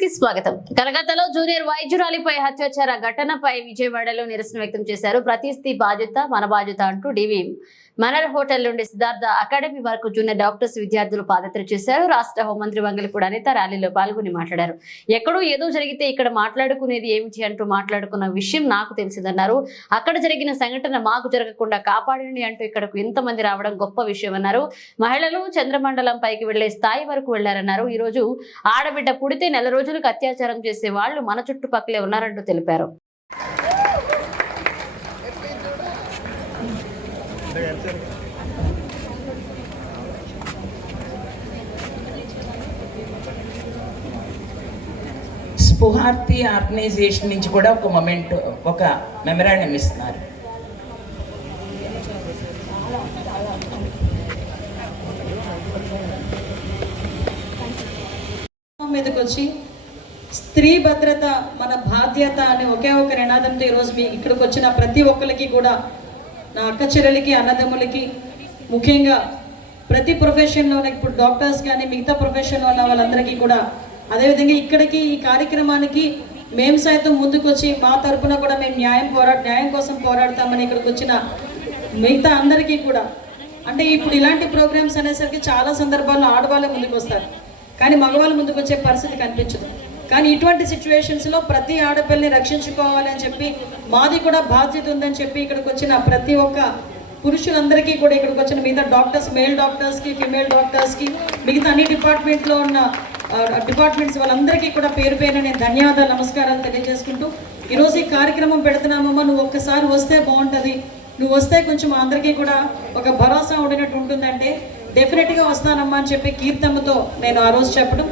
కి స్వాగతం. కలకత్తాలో జూనియర్ వైద్యురాలిపై అత్యాచార ఘటనపై విజయవాడలో నిరసన వ్యక్తం చేశారు. ప్రతిస్థి బాధ్యత మన బాధ్యత అంటూ డివి మనర్ హోటల్ నుండి సిద్ధార్థ అకాడమీ వరకు జూనియర్ డాక్టర్స్ విద్యార్థులు పాదయాత్ర చేశారు. రాష్ట్ర హోంమంత్రి వంగలపూడి అనిత ర్యాలీలో పాల్గొని మాట్లాడారు. ఎక్కడో ఏదో జరిగితే ఇక్కడ మాట్లాడుకునేది ఏమిటి అంటూ మాట్లాడుకున్న విషయం నాకు తెలిసిందన్నారు. అక్కడ జరిగిన సంఘటన మాకు జరగకుండా కాపాడండి అంటూ ఇక్కడకు ఎంతమంది రావడం గొప్ప విషయం అన్నారు. మహిళలు చంద్రమండలం పైకి వెళ్ళే స్థాయి వరకు వెళ్ళారన్నారు. ఈ రోజు ఆడబిడ్డ పుడితే నెల రోజులకు అత్యాచారం చేసే వాళ్ళు మన చుట్టుపక్కలే ఉన్నారంటూ తెలిపారు. స్పుహార్తి ఆర్గనైజేషన్ నుంచి కూడా ఒక మొమెంట్ ఒక మెమరాండం ఇస్తున్నారు. మీదకి వచ్చి స్త్రీ భద్రత మన బాధ్యత అనే ఒకే ఒక నినాదంతో ఈరోజు మీ ఇక్కడికి వచ్చిన ప్రతి ఒక్కరికి కూడా నా అక్క చెల్లెలకి అన్నదమ్ములకి ముఖ్యంగా ప్రతి ప్రొఫెషన్లో ఇప్పుడు డాక్టర్స్ కానీ మిగతా ప్రొఫెషన్లో ఉన్న వాళ్ళందరికీ కూడా అదేవిధంగా ఇక్కడికి ఈ కార్యక్రమానికి మేము సైతం ముందుకొచ్చి మా తరపున కూడా మేము న్యాయం పోరా న్యాయం కోసం పోరాడతామని ఇక్కడికి వచ్చిన మిగతా అందరికీ కూడా. అంటే ఇప్పుడు ఇలాంటి ప్రోగ్రామ్స్ అనేసరికి చాలా సందర్భాల్లో ఆడవాళ్ళే ముందుకు వస్తారు కానీ మగవాళ్ళు ముందుకు వచ్చే పరిస్థితి కనిపించదు. కానీ ఇటువంటి సిచ్యువేషన్స్లో ప్రతి ఆడపిల్లని రక్షించుకోవాలని చెప్పి మాది కూడా బాధ్యత ఉందని చెప్పి ఇక్కడికి వచ్చిన ప్రతి ఒక్క పురుషులందరికీ కూడా ఇక్కడికి వచ్చిన మిగతా డాక్టర్స్ మేల్ డాక్టర్స్కి ఫిమేల్ డాక్టర్స్కి మిగతా అన్ని డిపార్ట్మెంట్లో ఉన్న డిపార్ట్మెంట్స్ వాళ్ళందరికీ కూడా పేరు పేరు నేను ధన్యవాదాలు నమస్కారాలు తెలియజేసుకుంటూ ఈరోజు ఈ కార్యక్రమం పెడుతున్నామమ్మా. నువ్వు ఒక్కసారి వస్తే బాగుంటుంది. నువ్వు వస్తే కొంచెం మా అందరికీ కూడా ఒక భరోసా ఉండినట్టు ఉంటుందంటే డెఫినెట్గా వస్తానమ్మా అని చెప్పి కీర్తమ్మతో నేను ఆ రోజు చెప్పడం.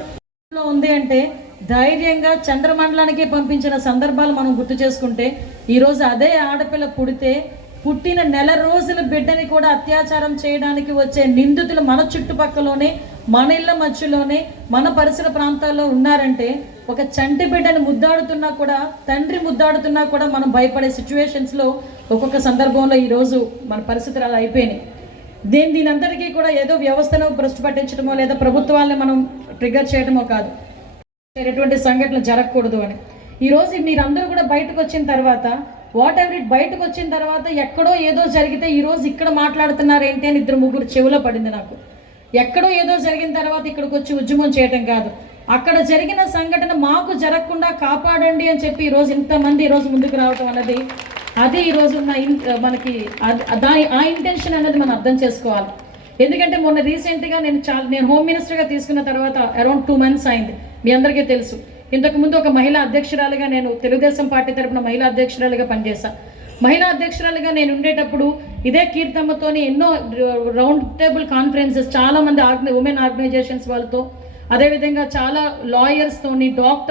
ఉంది అంటే ధైర్యంగా చంద్రమండలానికి పంపించిన సందర్భాలు మనం గుర్తు చేసుకుంటే ఈరోజు అదే ఆడపిల్ల పుడితే పుట్టిన నెల రోజుల బిడ్డని కూడా అత్యాచారం చేయడానికి వచ్చే నిందితులు మన చుట్టుపక్కలోనే మన ఇళ్ళ మధ్యలోనే మన పరిసర ప్రాంతాల్లో ఉన్నారంటే ఒక చంటి బిడ్డని ముద్దాడుతున్నా కూడా తండ్రి ముద్దాడుతున్నా కూడా మనం భయపడే సిచ్యువేషన్స్లో ఒక్కొక్క సందర్భంలో ఈరోజు మన పరిస్థితులు అలా అయిపోయినాయి. దీని దీని కూడా ఏదో వ్యవస్థను భ్రష్టు పట్టించడమో లేదా ప్రభుత్వాలను మనం ట్రిగర్ చేయడమో కాదు. ఎటువంటి సంఘటనలు జరగకూడదు అని. ఈరోజు మీరందరూ కూడా బయటకు వచ్చిన తర్వాత వాట్ ఎవర్ ఇట్ బయటకు వచ్చిన తర్వాత ఎక్కడో ఏదో జరిగితే ఈరోజు ఇక్కడ మాట్లాడుతున్నారు ఏంటి అని ఇద్దరు ముగ్గురు చెవిలో పడింది నాకు. ఎక్కడో ఏదో జరిగిన తర్వాత ఇక్కడికి వచ్చి ఉద్యమం చేయటం కాదు. అక్కడ జరిగిన సంఘటన మాకు జరగకుండా కాపాడండి అని చెప్పి ఈరోజు ఇంతమంది ఈరోజు ముందుకు రావటం అన్నది అది ఈరోజు ఉన్న ఇన్- మనకి దాని ఆ ఇంటెన్షన్ అనేది మనం అర్థం చేసుకోవాలి. ఎందుకంటే మొన్న రీసెంట్గా నేను చాలా నేను హోమ్ మినిస్టర్గా తీసుకున్న తర్వాత అరౌండ్ టూ మంత్స్ అయింది. మీ అందరికీ తెలుసు. ఇంతకు ముందు ఒక మహిళా అధ్యక్షురాలుగా నేను తెలుగుదేశం పార్టీ తరపున మహిళా అధ్యక్షురాలుగా పనిచేశాను మహిళా అధ్యక్షురాలుగా నేను ఉండేటప్పుడు ఇదే కీర్తమ్మతోని ఎన్నో రౌండ్ టేబుల్ కాన్ఫరెన్సెస్ చాలా మంది ఆర్గనై ఉమెన్ ఆర్గనైజేషన్స్ వాళ్ళతో అదేవిధంగా చాలా లాయర్స్తోని డాక్టర్